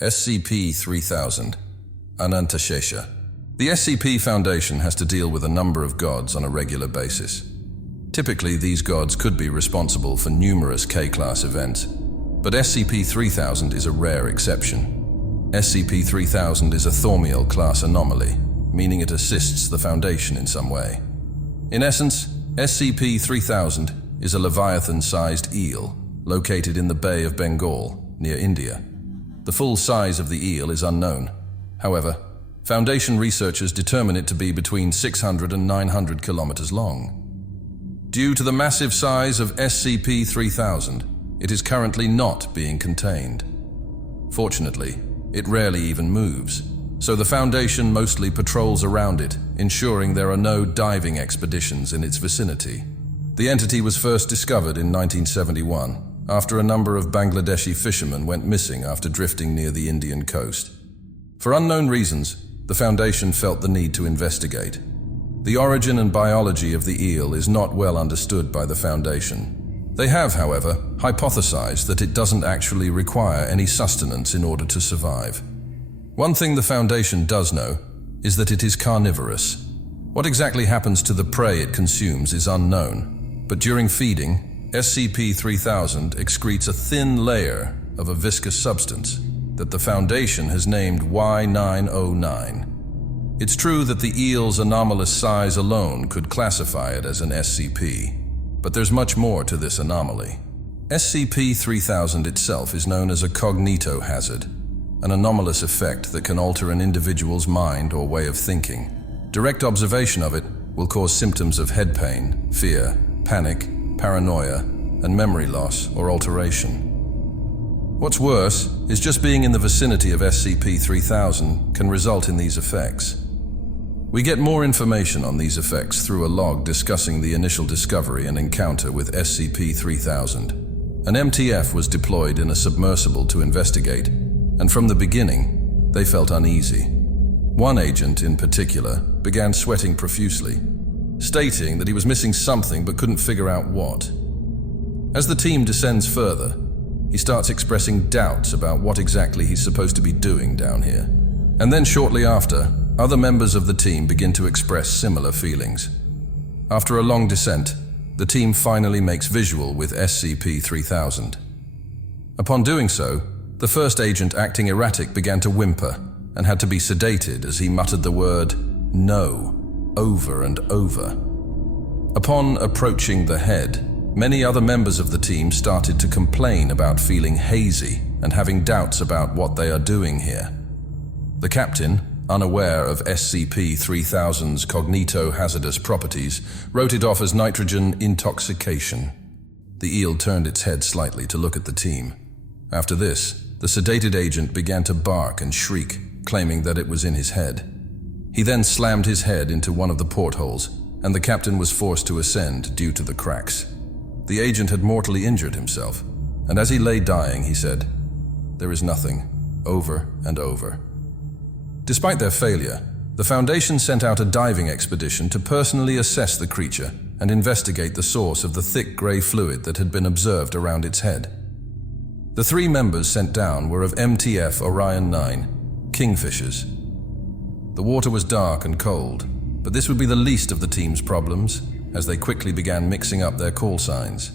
SCP-3000 Anantashesha. The SCP Foundation has to deal with a number of gods on a regular basis. Typically, these gods could be responsible for numerous K-class events, but SCP-3000 is a rare exception. SCP-3000 is a Thaumiel class anomaly, meaning it assists the Foundation in some way. In essence, SCP-3000 is a Leviathan-sized eel located in the Bay of Bengal, near India. The full size of the eel is unknown. However, Foundation researchers determine it to be between 600 and 900 kilometers long. Due to the massive size of SCP-3000, it is currently not being contained. Fortunately, it rarely even moves, so the Foundation mostly patrols around it, ensuring there are no diving expeditions in its vicinity. The entity was first discovered in 1971, after a number of Bangladeshi fishermen went missing after drifting near the Indian coast. For unknown reasons, the Foundation felt the need to investigate. The origin and biology of the eel is not well understood by the Foundation. They have, however, hypothesized that it doesn't actually require any sustenance in order to survive. One thing the Foundation does know is that it is carnivorous. What exactly happens to the prey it consumes is unknown, but during feeding, SCP-3000 excretes a thin layer of a viscous substance that the Foundation has named Y909. It's true that the eel's anomalous size alone could classify it as an SCP, but there's much more to this anomaly. SCP-3000 itself is known as a cognitohazard, an anomalous effect that can alter an individual's mind or way of thinking. Direct observation of it will cause symptoms of head pain, fear, panic, paranoia, and memory loss or alteration. What's worse is just being in the vicinity of SCP-3000 can result in these effects. We get more information on these effects through a log discussing the initial discovery and encounter with SCP-3000. An MTF was deployed in a submersible to investigate, and from the beginning, they felt uneasy. One agent in particular began sweating profusely, stating that he was missing something but couldn't figure out what. As the team descends further, he starts expressing doubts about what exactly he's supposed to be doing down here. And then shortly after, other members of the team begin to express similar feelings. After a long descent, the team finally makes visual with SCP-3000. Upon doing so, the first agent acting erratic began to whimper and had to be sedated as he muttered the word "no" over and over. Upon approaching the head, many other members of the team started to complain about feeling hazy and having doubts about what they are doing here. The captain, unaware of SCP-3000's cognitohazardous properties, wrote it off as nitrogen intoxication. The eel turned its head slightly to look at the team. After this, the sedated agent began to bark and shriek, claiming that it was in his head. He then slammed his head into one of the portholes, and the captain was forced to ascend due to the cracks. The agent had mortally injured himself, and as he lay dying, he said, "There is nothing," over and over. Despite their failure, the Foundation sent out a diving expedition to personally assess the creature and investigate the source of the thick gray fluid that had been observed around its head. The 3 members sent down were of MTF Orion 9, kingfishers. The water was dark and cold, but this would be the least of the team's problems, as they quickly began mixing up their call signs.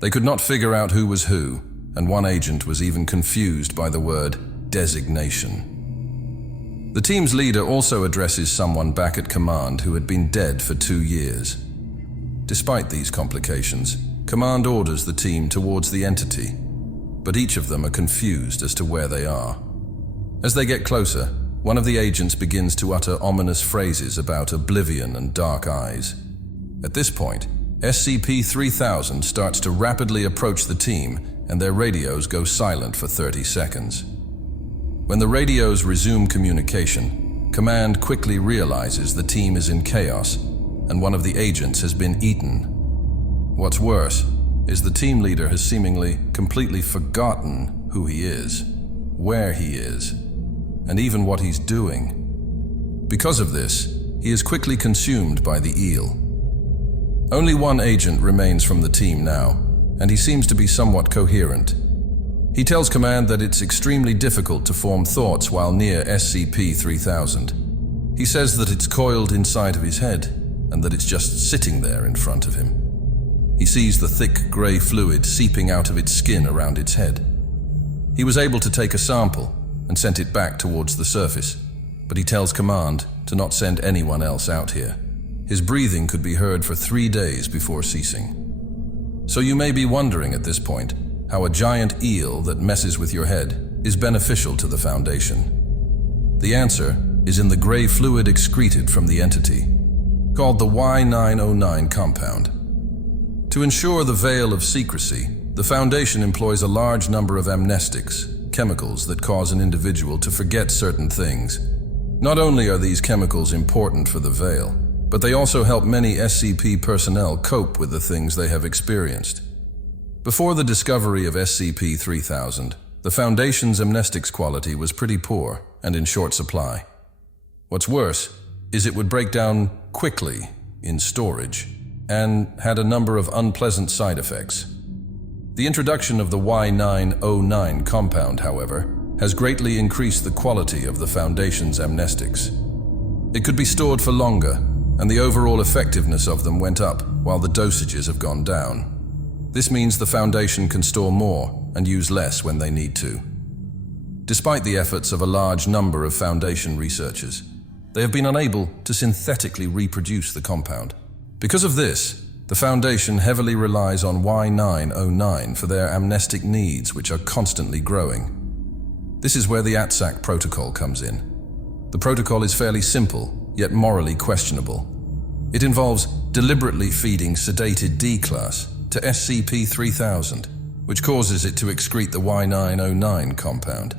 They could not figure out who was who, and one agent was even confused by the word designation. The team's leader also addresses someone back at command who had been dead for 2 years. Despite these complications, command orders the team towards the entity, but each of them are confused as to where they are. As they get closer, one of the agents begins to utter ominous phrases about oblivion and dark eyes. At this point, SCP-3000 starts to rapidly approach the team, and their radios go silent for 30 seconds. When the radios resume communication, Command quickly realizes the team is in chaos, and one of the agents has been eaten. What's worse is the team leader has seemingly completely forgotten who he is, where he is, and even what he's doing. Because of this, he is quickly consumed by the eel. Only one agent remains from the team now, and he seems to be somewhat coherent. He tells Command that it's extremely difficult to form thoughts while near SCP-3000. He says that it's coiled inside of his head, and that it's just sitting there in front of him. He sees the thick grey fluid seeping out of its skin around its head. He was able to take a sample and sent it back towards the surface, but he tells Command to not send anyone else out here. His breathing could be heard for 3 days before ceasing. So you may be wondering at this point how a giant eel that messes with your head is beneficial to the Foundation. The answer is in the grey fluid excreted from the entity, called the Y909 compound. To ensure the veil of secrecy, the Foundation employs a large number of amnestics, chemicals that cause an individual to forget certain things. Not only are these chemicals important for the veil, but they also help many SCP personnel cope with the things they have experienced. Before the discovery of SCP-3000, the Foundation's amnestics quality was pretty poor and in short supply. What's worse is it would break down quickly in storage and had a number of unpleasant side effects. The introduction of the Y909 compound, however, has greatly increased the quality of the Foundation's amnestics. It could be stored for longer, and the overall effectiveness of them went up while the dosages have gone down. This means the Foundation can store more and use less when they need to. Despite the efforts of a large number of Foundation researchers, they have been unable to synthetically reproduce the compound. Because of this, the Foundation heavily relies on Y909 for their amnestic needs, which are constantly growing. This is where the ATSAC protocol comes in. The protocol is fairly simple, yet morally questionable. It involves deliberately feeding sedated D-class to SCP-3000, which causes it to excrete the Y909 compound.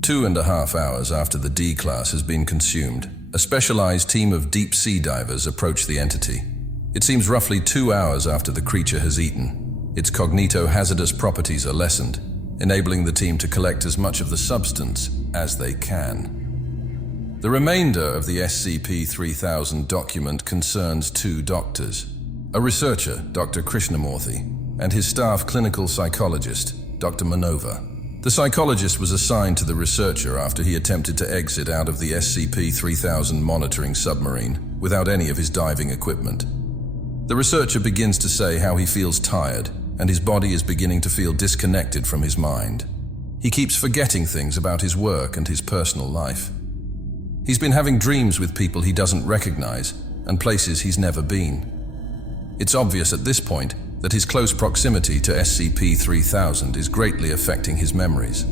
2.5 hours after the D-class has been consumed, a specialized team of deep-sea divers approach the entity. It seems roughly 2 hours after the creature has eaten. Its cognito-hazardous properties are lessened, enabling the team to collect as much of the substance as they can. The remainder of the SCP-3000 document concerns 2 doctors, a researcher, Dr. Krishnamurthy, and his staff clinical psychologist, Dr. Manova. The psychologist was assigned to the researcher after he attempted to exit out of the SCP-3000 monitoring submarine without any of his diving equipment. The researcher begins to say how he feels tired, and his body is beginning to feel disconnected from his mind. He keeps forgetting things about his work and his personal life. He's been having dreams with people he doesn't recognize and places he's never been. It's obvious at this point that his close proximity to SCP-3000 is greatly affecting his memories.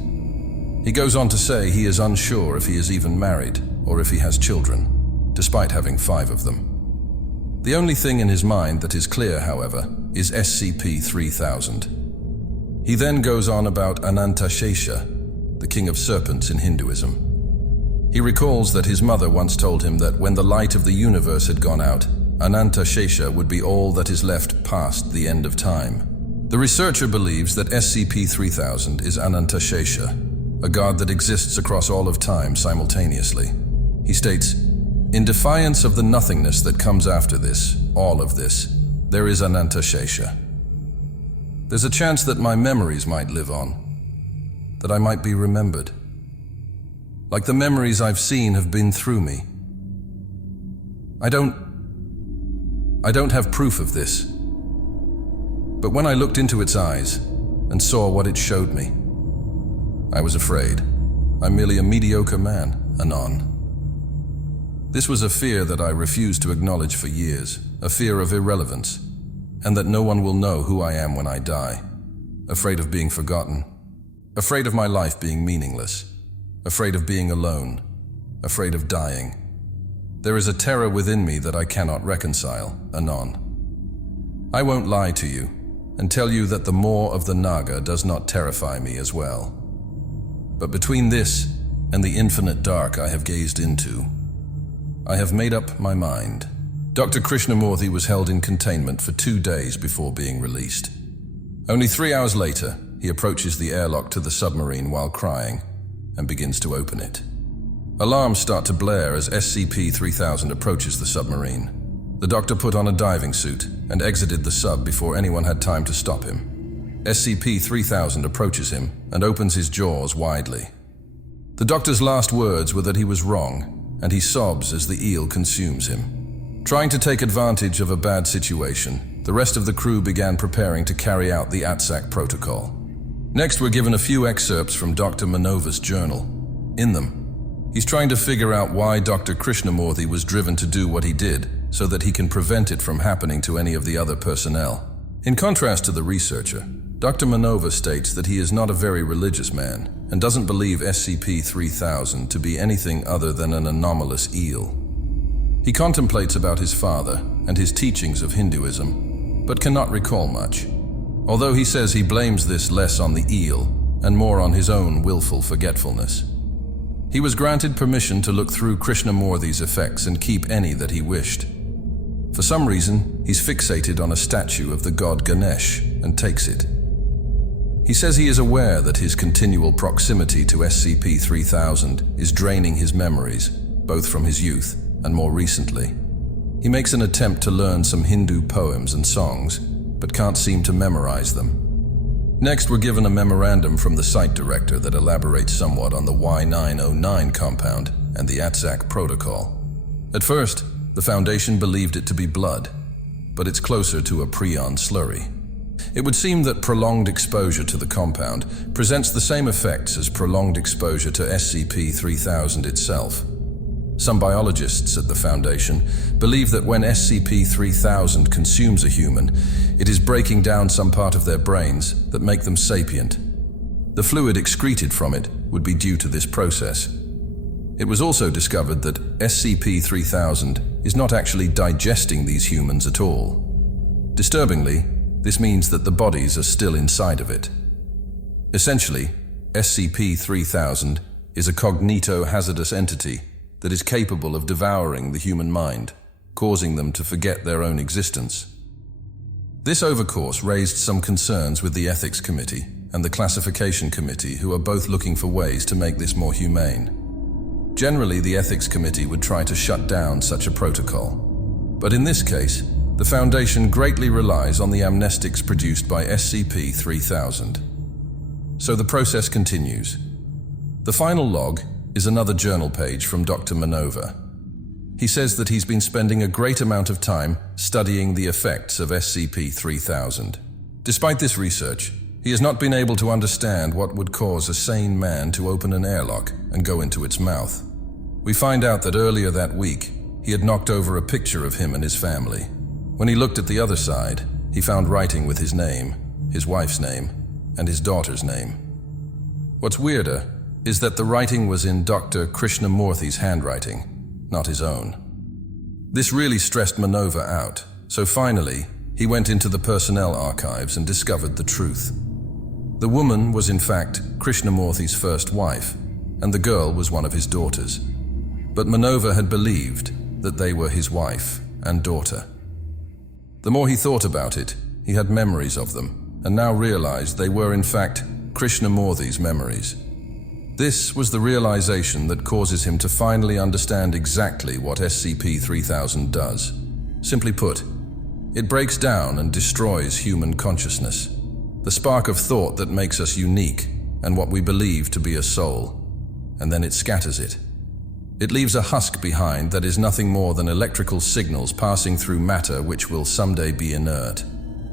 He goes on to say he is unsure if he is even married or if he has children, despite having 5 of them. The only thing in his mind that is clear, however, is SCP-3000. He then goes on about Anantashesha, the king of serpents in Hinduism. He recalls that his mother once told him that when the light of the universe had gone out, Anantashesha would be all that is left past the end of time. The researcher believes that SCP-3000 is Anantashesha, a god that exists across all of time simultaneously. He states, "In defiance of the nothingness that comes after this, all of this, there is Anantashesha. There's a chance that my memories might live on, that I might be remembered. Like the memories I've seen have been through me. I don't have proof of this. But when I looked into its eyes and saw what it showed me, I was afraid. I'm merely a mediocre man, Anon. This was a fear that I refused to acknowledge for years, a fear of irrelevance, and that no one will know who I am when I die. Afraid of being forgotten. Afraid of my life being meaningless. Afraid of being alone. Afraid of dying. There is a terror within me that I cannot reconcile, Anon. I won't lie to you and tell you that the maw of the Naga does not terrify me as well. But between this and the infinite dark I have gazed into, I have made up my mind." Dr. Krishnamurthy was held in containment for 2 days before being released. Only 3 hours later, he approaches the airlock to the submarine while crying and begins to open it. Alarms start to blare as SCP-3000 approaches the submarine. The doctor put on a diving suit and exited the sub before anyone had time to stop him. SCP-3000 approaches him and opens his jaws widely. The doctor's last words were that he was wrong, and he sobs as the eel consumes him. Trying to take advantage of a bad situation, the rest of the crew began preparing to carry out the ATSAC protocol. Next, we're given a few excerpts from Dr. Manova's journal. In them, he's trying to figure out why Dr. Krishnamurthy was driven to do what he did, so that he can prevent it from happening to any of the other personnel. In contrast to the researcher, Dr. Manova states that he is not a very religious man and doesn't believe SCP-3000 to be anything other than an anomalous eel. He contemplates about his father and his teachings of Hinduism, but cannot recall much, although he says he blames this less on the eel and more on his own willful forgetfulness. He was granted permission to look through Krishnamurthy's effects and keep any that he wished. For some reason, he's fixated on a statue of the god Ganesh and takes it. He says he is aware that his continual proximity to SCP-3000 is draining his memories, both from his youth and more recently. He makes an attempt to learn some Hindu poems and songs, but can't seem to memorize them. Next, we're given a memorandum from the site director that elaborates somewhat on the Y909 compound and the ATSAC protocol. At first, the Foundation believed it to be blood, but it's closer to a prion slurry. It would seem that prolonged exposure to the compound presents the same effects as prolonged exposure to SCP-3000 itself. Some biologists at the Foundation believe that when SCP-3000 consumes a human, it is breaking down some part of their brains that make them sapient. The fluid excreted from it would be due to this process. It was also discovered that SCP-3000 is not actually digesting these humans at all. Disturbingly, this means that the bodies are still inside of it. Essentially, SCP-3000 is a cognito-hazardous entity that is capable of devouring the human mind, causing them to forget their own existence. This overcourse raised some concerns with the Ethics Committee and the Classification Committee, who are both looking for ways to make this more humane. Generally, the Ethics Committee would try to shut down such a protocol. But in this case, the Foundation greatly relies on the amnestics produced by SCP-3000. So the process continues. The final log is another journal page from Dr. Manova. He says that he's been spending a great amount of time studying the effects of SCP-3000. Despite this research, he has not been able to understand what would cause a sane man to open an airlock and go into its mouth. We find out that earlier that week, he had knocked over a picture of him and his family. When he looked at the other side, he found writing with his name, his wife's name, and his daughter's name. What's weirder is that the writing was in Dr. Krishnamurthy's handwriting, not his own. This really stressed Manova out, so finally, he went into the personnel archives and discovered the truth. The woman was in fact Krishnamurthy's first wife, and the girl was one of his daughters. But Manova had believed that they were his wife and daughter. The more he thought about it, he had memories of them, and now realized they were in fact Krishnamurthy's memories. This was the realization that causes him to finally understand exactly what SCP-3000 does. Simply put, it breaks down and destroys human consciousness, the spark of thought that makes us unique and what we believe to be a soul, and then it scatters it. It leaves a husk behind that is nothing more than electrical signals passing through matter which will someday be inert.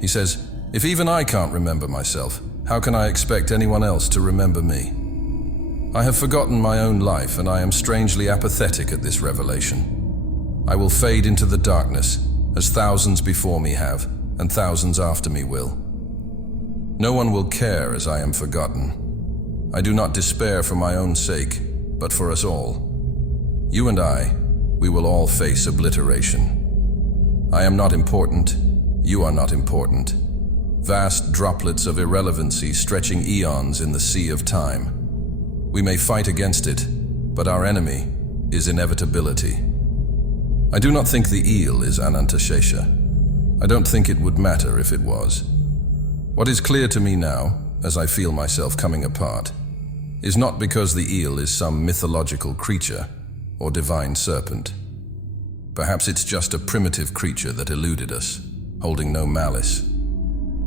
He says, "If even I can't remember myself, how can I expect anyone else to remember me? I have forgotten my own life, and I am strangely apathetic at this revelation. I will fade into the darkness, as thousands before me have, and thousands after me will. No one will care as I am forgotten. I do not despair for my own sake, but for us all. You and I, we will all face obliteration. I am not important, you are not important. Vast droplets of irrelevancy stretching eons in the sea of time. We may fight against it, but our enemy is inevitability. I do not think the eel is Anantashesha. I don't think it would matter if it was. What is clear to me now, as I feel myself coming apart, is not because the eel is some mythological creature or divine serpent. Perhaps it's just a primitive creature that eluded us, holding no malice.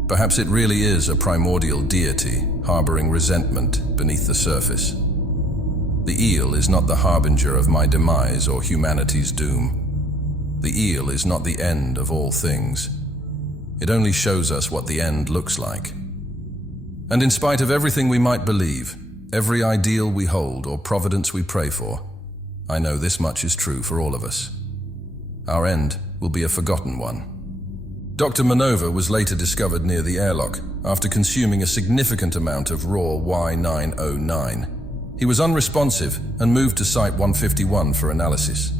Perhaps it really is a primordial deity harboring resentment beneath the surface. The eel is not the harbinger of my demise or humanity's doom. The eel is not the end of all things. It only shows us what the end looks like. And in spite of everything we might believe, every ideal we hold or providence we pray for, I know this much is true for all of us. Our end will be a forgotten one. Dr. Manova was later discovered near the airlock after consuming a significant amount of raw Y909. He was unresponsive and moved to Site 151 for analysis.